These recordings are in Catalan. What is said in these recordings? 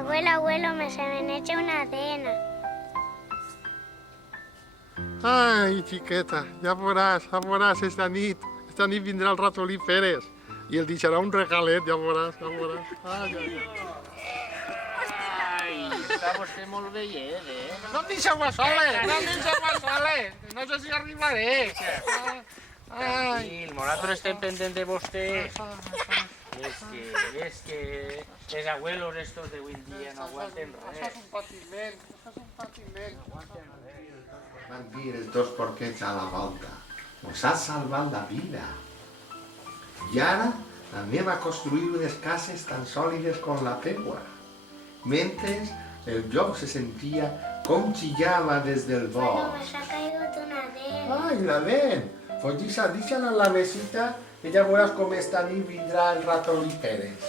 Abuelo, abuelo, se me echa una cena. Ai, xiqueta, ja veuràs esta nit vindrà el ratolí Pérez i el deixarà un regalet, ja veuràs. Ai, ai, ai. Ai, està vostè molt vellet, eh? No em deixeu soles, no sé si arribaré. Ai. Tranquil, nosaltres estem pendents de vostè. És que els abuelos estos d'avui en dia no aguanten Això res. és un patiment. No aguanten res. Van dir els dos porquets a la volta. Us has salvat la vida. I ara anem a construir unes cases tan sòlides com la teua. Mentre el llop se sentia com xillava des del Abuelo, bosc. ha caigut una cena. Ai, la nen! Pues deixa'la en la mesita i ja veuràs com esta nit vindrà el ratolí Pérez.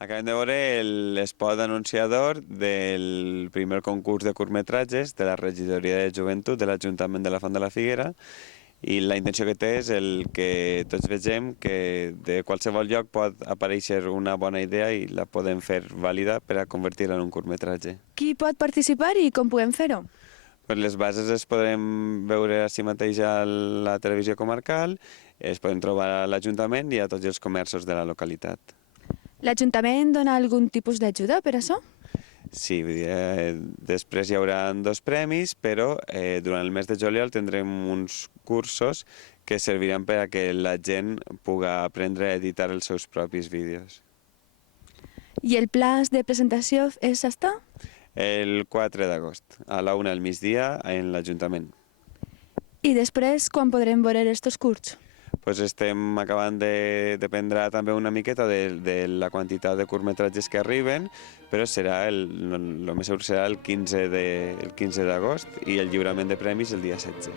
Acabem de veure l'espot anunciador del primer concurs de curtmetratges de la Regidoria de Joventut de l'Ajuntament de la Font de la Figuera i la intenció que té és el que tots vegem que de qualsevol lloc pot aparèixer una bona idea i la podem fer vàlida per a convertir-la en un curtmetratge. Qui pot participar i com podem fer-ho? Les bases es podrem veure així mateix a la televisió comarcal, es poden trobar a l'Ajuntament i a tots els comerços de la localitat. L'Ajuntament dona algun tipus d'ajuda per això? Sí, vull dir, després hi haurà 2 premis, però durant el mes de juliol tindrem uns cursos que serviran per a que la gent pugui aprendre a editar els seus propis vídeos. I el plaç de presentació és hasta? El 4 d'agost, a la 1 del migdia, en l'Ajuntament. I després, quan podrem veure estos curts? Estem acabant de prendre també una miqueta de la quantitat de curtmetratges que arriben, però el més segur serà el 15 d'agost i el lliurament de premis el dia 16.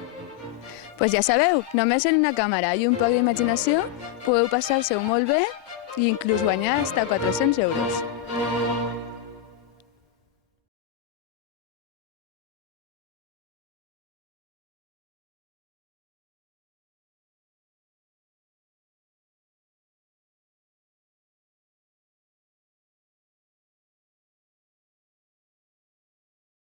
Pues ja sabeu, només en una càmera i un poc d'imaginació podeu passar-se-ho molt bé i inclús guanyar fins a 400 euros.